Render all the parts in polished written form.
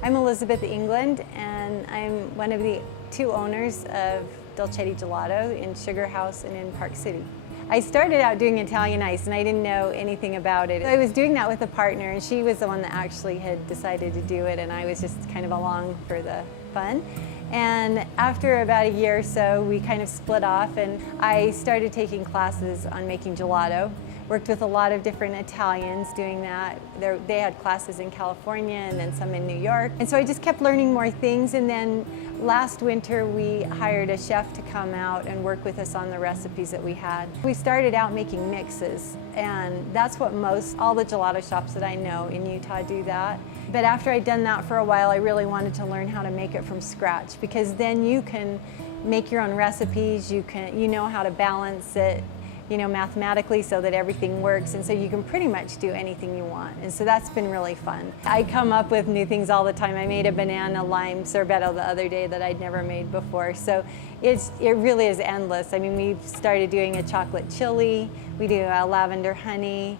I'm Elizabeth England, and I'm one of the two owners of Dolcetti Gelato in Sugar House and in Park City. I started out doing Italian ice and I didn't know anything about it. I was doing that with a partner, and she was the one that actually had decided to do it, and I was just kind of along for the fun. And after about a year or so, we kind of split off, and I started taking classes on making gelato. Worked with a lot of different Italians doing that. They had classes in California and then some in New York. And so I just kept learning more things, and then last winter we hired a chef to come out and work with us on the recipes that we had. We started out making mixes, and that's what all the gelato shops that I know in Utah do that. But after I'd done that for a while, I really wanted to learn how to make it from scratch, because then you can make your own recipes, you know how to balance it, mathematically, so that everything works, and so you can pretty much do anything you want. And so that's been really fun. I come up with new things all the time. I made a banana lime sorbetto the other day that I'd never made before. So it really is endless. I mean, we've started doing a chocolate chili, we do a lavender honey.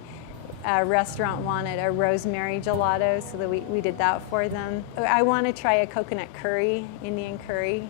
A restaurant wanted a rosemary gelato, so that we did that for them. I want to try a coconut curry, Indian curry,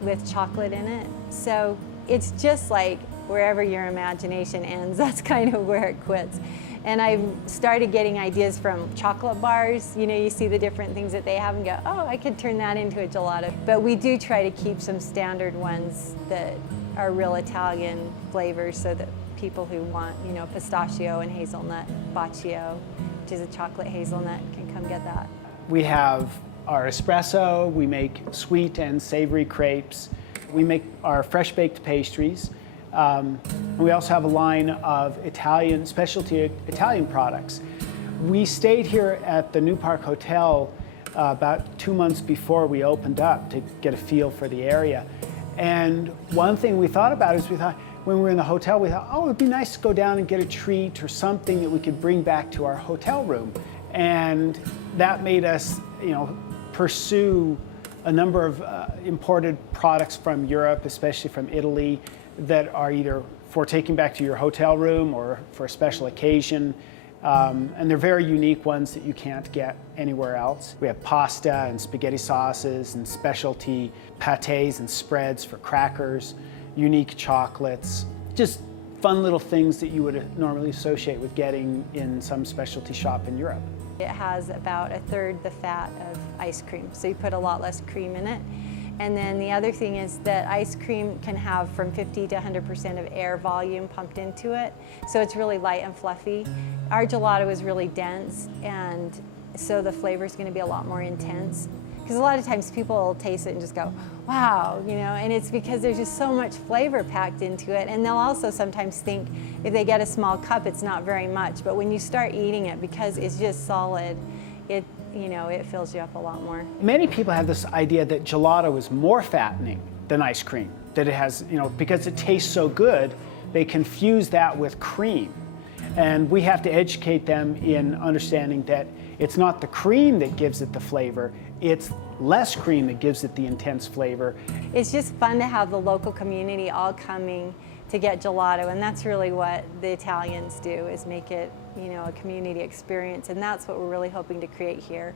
with chocolate in it. So it's just like wherever your imagination ends, that's kind of where it quits. And I've started getting ideas from chocolate bars. You see the different things that they have and go, oh, I could turn that into a gelato. But we do try to keep some standard ones that are real Italian flavors, so that people who want, pistachio and hazelnut baccio, which is a chocolate hazelnut, can come get that. We have our espresso, we make sweet and savory crepes, we make our fresh baked pastries. We also have a line of specialty Italian products. We stayed here at the New Park Hotel about 2 months before we opened up to get a feel for the area. And one thing we thought about is when we were in the hotel, we thought, oh, it'd be nice to go down and get a treat or something that we could bring back to our hotel room. And that made us, pursue a number of imported products from Europe, especially from Italy, that are either for taking back to your hotel room or for a special occasion. And they're very unique ones that you can't get anywhere else. We have pasta and spaghetti sauces and specialty pâtés and spreads for crackers, unique chocolates, just fun little things that you would normally associate with getting in some specialty shop in Europe. It has about a third the fat of ice cream, so you put a lot less cream in it. And then the other thing is that ice cream can have from 50 to 100% of air volume pumped into it, so it's really light and fluffy. Our gelato is really dense, and so the flavor is going to be a lot more intense. Because a lot of times people will taste it and just go, wow, and it's because there's just so much flavor packed into it. And they'll also sometimes think if they get a small cup, it's not very much. But when you start eating it, because it's just solid, it fills you up a lot more. Many people have this idea that gelato is more fattening than ice cream, that it has, because it tastes so good, they confuse that with cream. And we have to educate them in understanding that it's not the cream that gives it the flavor, it's less cream that gives it the intense flavor. It's just fun to have the local community all coming to get gelato, and that's really what the Italians do, is make it, a community experience, and that's what we're really hoping to create here.